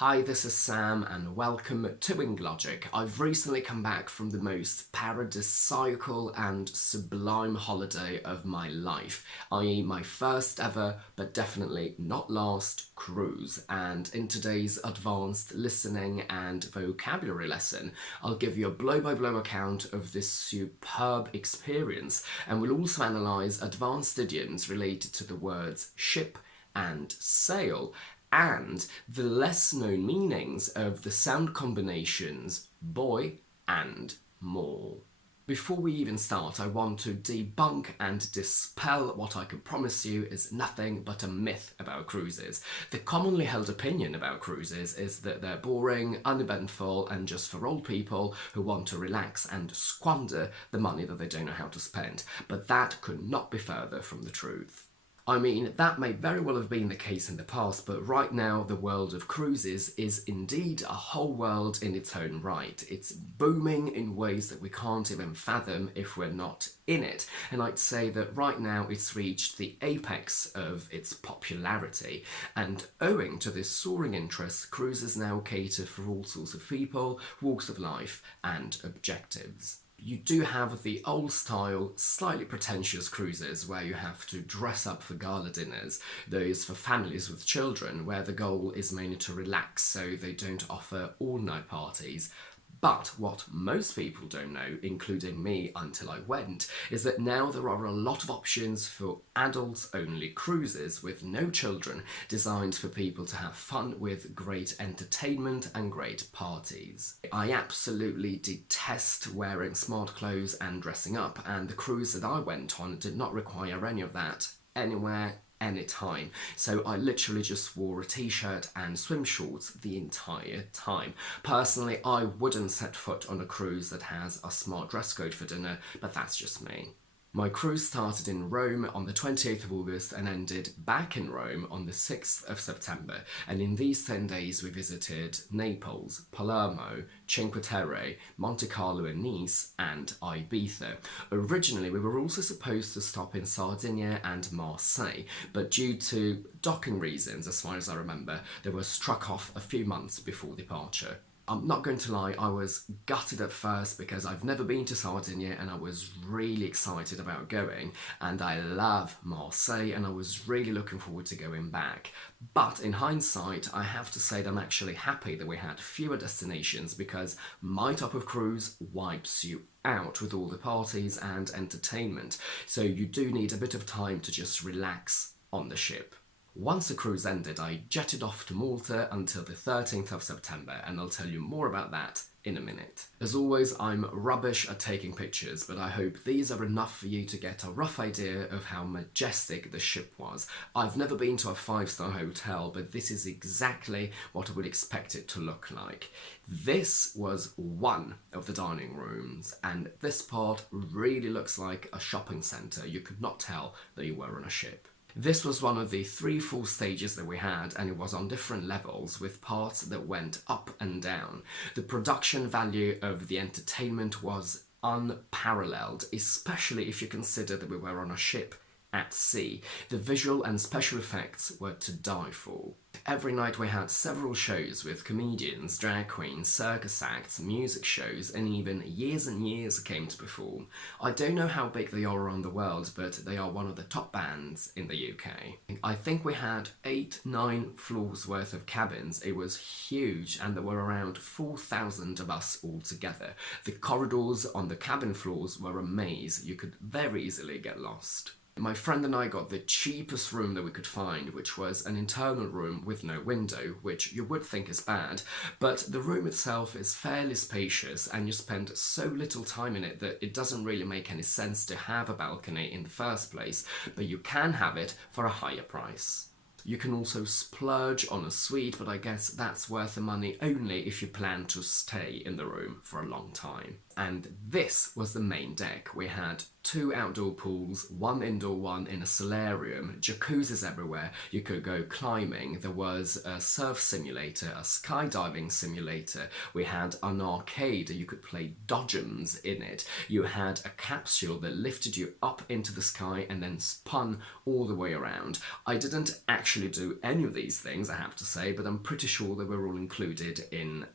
Hi, this is Sam and welcome to Wing Logic. I've recently come back from the most paradisiacal and sublime holiday of my life, i.e. my first ever, but definitely not last, cruise. And in today's advanced listening and vocabulary lesson, I'll give you a blow-by-blow account of this superb experience, and we'll also analyse advanced idioms related to the words ship and sail, and the less known meanings of the sound combinations boy and more. Before we even start, I want to debunk and dispel what I can promise you is nothing but a myth about cruises. The commonly held opinion about cruises is that they're boring, uneventful, and just for old people who want to relax and squander the money that they don't know how to spend. But that could not be further from the truth. I mean, that may very well have been the case in the past, but right now the world of cruises is indeed a whole world in its own right. It's booming in ways that we can't even fathom if we're not in it. And I'd say that right now it's reached the apex of its popularity. And owing to this soaring interest, cruises now cater for all sorts of people, walks of life, and objectives. You do have the old-style, slightly pretentious cruises where you have to dress up for gala dinners, those for families with children where the goal is mainly to relax so they don't offer all-night parties. But what most people don't know, including me until I went, is that now there are a lot of options for adults-only cruises with no children, designed for people to have fun with great entertainment and great parties. I absolutely detest wearing smart clothes and dressing up, and the cruise that I went on did not require any of that anywhere, anytime. So I literally just wore a t-shirt and swim shorts the entire time. Personally, I wouldn't set foot on a cruise that has a smart dress code for dinner, but that's just me. My cruise started in Rome on the 28th of August and ended back in Rome on the 6th of September. And in these 10 days we visited Naples, Palermo, Cinque Terre, Monte Carlo and Nice, and Ibiza. Originally we were also supposed to stop in Sardinia and Marseille, but due to docking reasons, as far as I remember, they were struck off a few months before departure. I'm not going to lie, I was gutted at first because I've never been to Sardinia and I was really excited about going, and I love Marseille and I was really looking forward to going back. But in hindsight, I have to say that I'm actually happy that we had fewer destinations because my type of cruise wipes you out with all the parties and entertainment, so you do need a bit of time to just relax on the ship. Once the cruise ended, I jetted off to Malta until the 13th of September, and I'll tell you more about that in a minute. As always, I'm rubbish at taking pictures, but I hope these are enough for you to get a rough idea of how majestic the ship was. I've never been to a 5-star hotel, but this is exactly what I would expect it to look like. This was one of the dining rooms, and this part really looks like a shopping centre. You could not tell that you were on a ship. This was one of the 3 full stages that we had, and it was on different levels with parts that went up and down. The production value of the entertainment was unparalleled, especially if you consider that we were on a ship at sea. The visual and special effects were to die for. Every night we had several shows with comedians, drag queens, circus acts, music shows, and even Years and Years came to perform. I don't know how big they are around the world, but they are one of the top bands in the UK. I think we had 8-9 floors worth of cabins. It was huge, and there were around 4,000 of us all together. The corridors on the cabin floors were a maze. You could very easily get lost. My friend and I got the cheapest room that we could find, which was an internal room with no window, which you would think is bad, but the room itself is fairly spacious and you spend so little time in it that it doesn't really make any sense to have a balcony in the first place, but you can have it for a higher price. You can also splurge on a suite, but I guess that's worth the money only if you plan to stay in the room for a long time. And this was the main deck. We had 2 outdoor pools, 1 indoor one in a solarium, jacuzzis everywhere. You could go climbing. There was a surf simulator, a skydiving simulator. We had an arcade. You could play dodgems in it. You had a capsule that lifted you up into the sky and then spun all the way around. I didn't actually actually do any of these things, I have to say, but I'm pretty sure they were all included in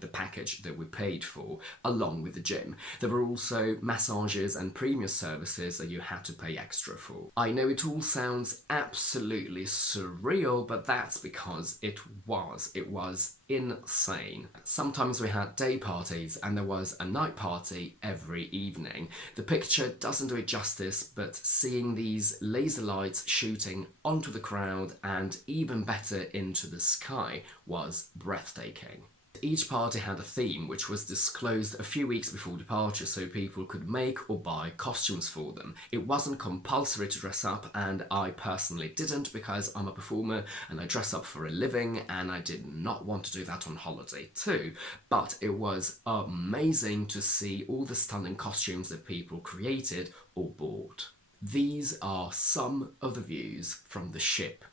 the package that we paid for, along with the gym. There were also massages and premium services that you had to pay extra for. I know it all sounds absolutely surreal, but that's because it was. It was insane. Sometimes we had day parties and there was a night party every evening. The picture doesn't do it justice, but seeing these laser lights shooting onto the crowd and even better into the sky was breathtaking. Each party had a theme which was disclosed a few weeks before departure so people could make or buy costumes for them. It wasn't compulsory to dress up, and I personally didn't because I'm a performer and I dress up for a living, and I did not want to do that on holiday too. But it was amazing to see all the stunning costumes that people created or bought. These are some of the views from the ship.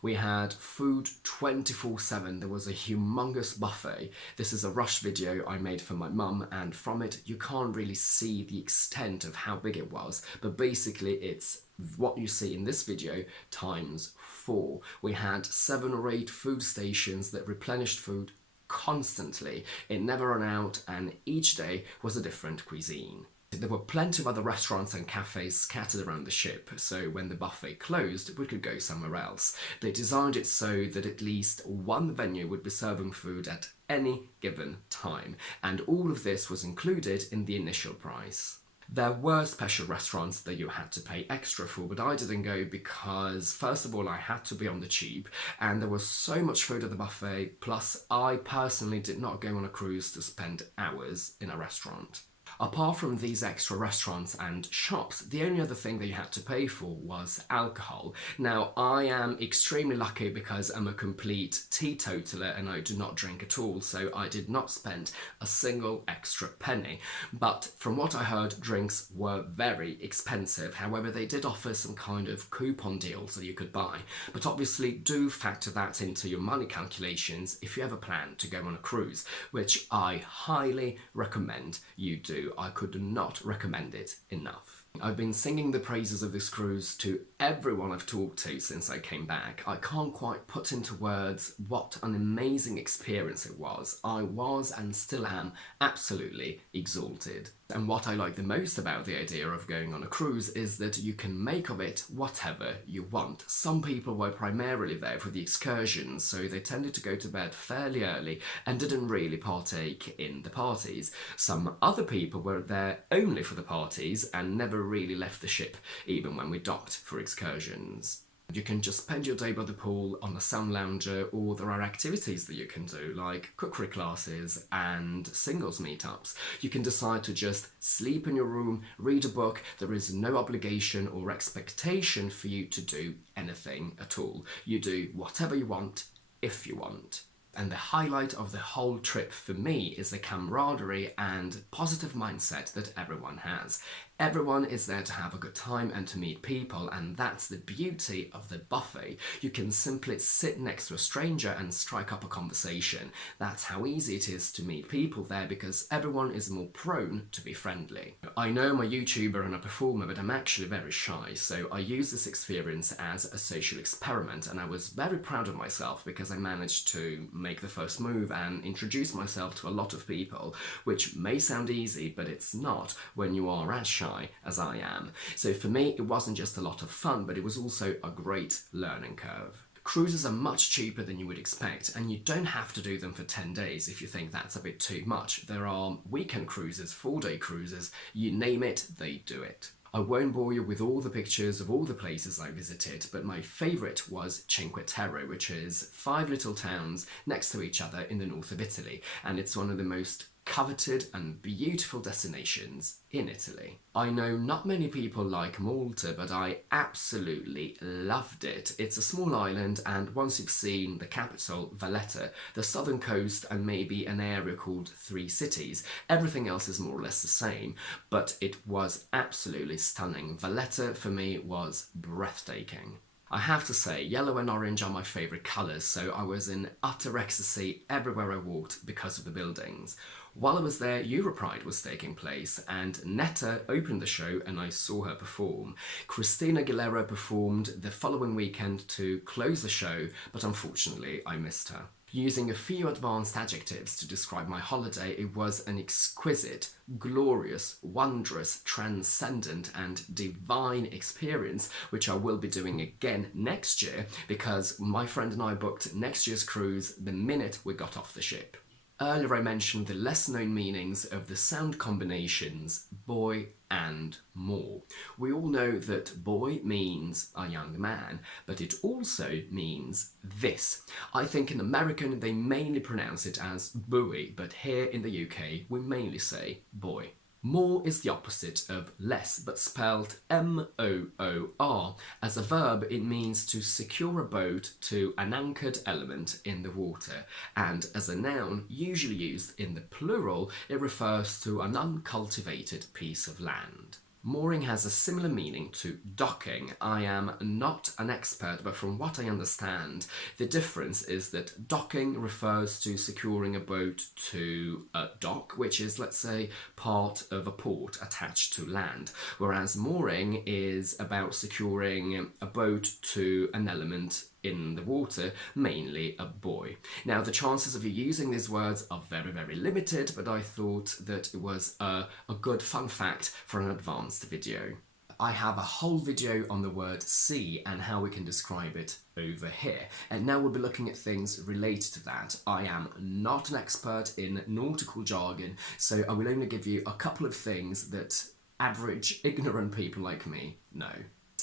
We had food 24/7. There was a humongous buffet. This is a rush video I made for my mum, and from it you can't really see the extent of how big it was, but basically it's what you see in this video times 4. We had 7 or 8 food stations that replenished food constantly. It never ran out, and each day was a different cuisine. There were plenty of other restaurants and cafes scattered around the ship, so when the buffet closed, we could go somewhere else. They designed it so that at least one venue would be serving food at any given time, and all of this was included in the initial price. There were special restaurants that you had to pay extra for, but I didn't go because, first of all, I had to be on the cheap, and there was so much food at the buffet, plus I personally did not go on a cruise to spend hours in a restaurant. Apart from these extra restaurants and shops, the only other thing that you had to pay for was alcohol. Now, I am extremely lucky because I'm a complete teetotaler and I do not drink at all, so I did not spend a single extra penny. But from what I heard, drinks were very expensive. However, they did offer some kind of coupon deals that you could buy. But obviously, do factor that into your money calculations if you ever plan to go on a cruise, which I highly recommend you do. I could not recommend it enough. I've been singing the praises of this cruise to everyone I've talked to since I came back. I can't quite put into words what an amazing experience it was. I was and still am absolutely exalted. And what I like the most about the idea of going on a cruise is that you can make of it whatever you want. Some people were primarily there for the excursions, so they tended to go to bed fairly early and didn't really partake in the parties. Some other people were there only for the parties and never really left the ship, even when we docked for excursions. You can just spend your day by the pool on a sun lounger, or there are activities that you can do like cookery classes and singles meetups. You can decide to just sleep in your room, read a book. There is no obligation or expectation for you to do anything at all. You do whatever you want, if you want. And the highlight of the whole trip for me is the camaraderie and positive mindset that everyone has. Everyone is there to have a good time and to meet people, and that's the beauty of the buffet. You can simply sit next to a stranger and strike up a conversation. That's how easy it is to meet people there because everyone is more prone to be friendly. I know I'm a YouTuber and a performer, but I'm actually very shy, so I use this experience as a social experiment, and I was very proud of myself because I managed to make the first move and introduce myself to a lot of people, which may sound easy, but it's not when you are as shy as I am. So for me, it wasn't just a lot of fun, but it was also a great learning curve. Cruises are much cheaper than you would expect, and you don't have to do them for 10 days if you think that's a bit too much. There are weekend cruises, 4-day cruises, you name it, they do it. I won't bore you with all the pictures of all the places I visited, but my favourite was Cinque Terre, which is 5 little towns next to each other in the north of Italy, and it's one of the most coveted and beautiful destinations in Italy. I know not many people like Malta, but I absolutely loved it. It's a small island, and once you've seen the capital, Valletta, the southern coast, and maybe an area called 3 Cities, everything else is more or less the same, but it was absolutely stunning. Valletta, for me, was breathtaking. I have to say, yellow and orange are my favourite colours, so I was in utter ecstasy everywhere I walked because of the buildings. While I was there, Europride was taking place, and Netta opened the show and I saw her perform. Christina Aguilera performed the following weekend to close the show, but unfortunately I missed her. Using a few advanced adjectives to describe my holiday, it was an exquisite, glorious, wondrous, transcendent and divine experience, which I will be doing again next year because my friend and I booked next year's cruise the minute we got off the ship. Earlier I mentioned the less known meanings of the sound combinations boy and more. We all know that boy means a young man, but it also means this. I think in American they mainly pronounce it as buoy, but here in the UK we mainly say boy. More is the opposite of less, but spelled M-O-O-R. As a verb, it means to secure a boat to an anchored element in the water, and as a noun, usually used in the plural, it refers to an uncultivated piece of land. Mooring has a similar meaning to docking. I am not an expert, but from what I understand, the difference is that docking refers to securing a boat to a dock, which is, let's say, part of a port attached to land, whereas mooring is about securing a boat to an element in the water, mainly a buoy. Now, the chances of you using these words are very, very limited, but I thought that it was a good fun fact for an advanced video. I have a whole video on the word sea and how we can describe it over here. And now we'll be looking at things related to that. I am not an expert in nautical jargon, so I will only give you a couple of things that average, ignorant people like me know.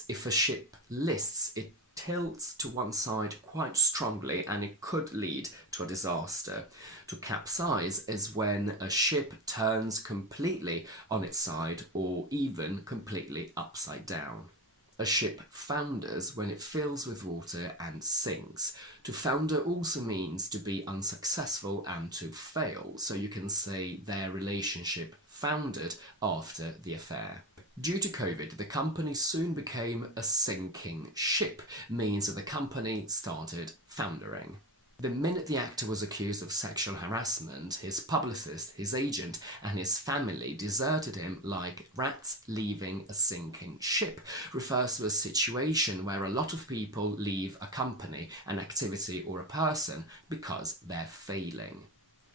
If a ship lists, it tilts to one side quite strongly and it could lead to a disaster. To capsize is when a ship turns completely on its side or even completely upside down. A ship founders when it fills with water and sinks. To founder also means to be unsuccessful and to fail, so you can say their relationship foundered after the affair. Due to COVID, the company soon became a sinking ship, means that the company started foundering. The minute the actor was accused of sexual harassment, his publicist, his agent, and his family deserted him like rats leaving a sinking ship. Refers to a situation where a lot of people leave a company, an activity, or a person because they're failing.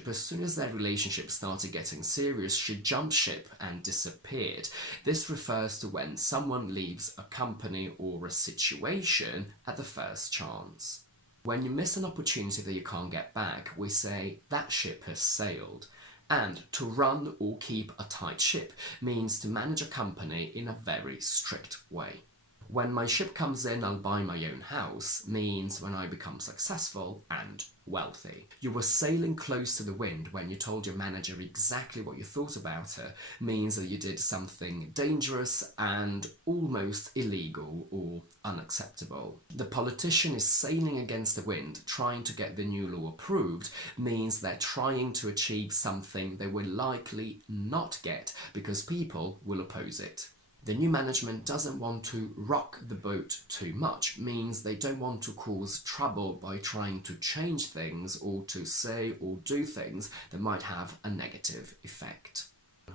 As soon as their relationship started getting serious, she jumped ship and disappeared. This refers to when someone leaves a company or a situation at the first chance. When you miss an opportunity that you can't get back, we say that ship has sailed. And to run or keep a tight ship means to manage a company in a very strict way. When my ship comes in, I'll buy my own house means when I become successful and wealthy. You were sailing close to the wind when you told your manager exactly what you thought about her means that you did something dangerous and almost illegal or unacceptable. The politician is sailing against the wind, trying to get the new law approved means they're trying to achieve something they will likely not get because people will oppose it. The new management doesn't want to rock the boat too much, means they don't want to cause trouble by trying to change things or to say or do things that might have a negative effect.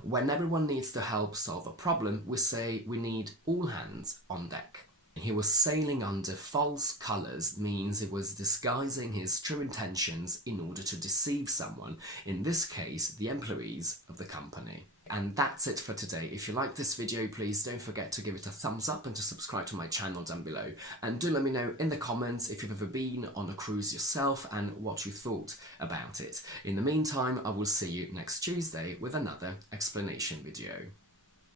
When everyone needs to help solve a problem, we say we need all hands on deck. He was sailing under false colours means he was disguising his true intentions in order to deceive someone, in this case the employees of the company. And that's it for today. If you like this video, please don't forget to give it a thumbs up and to subscribe to my channel down below. And do let me know in the comments if you've ever been on a cruise yourself and what you thought about it. In the meantime, I will see you next Tuesday with another explanation video.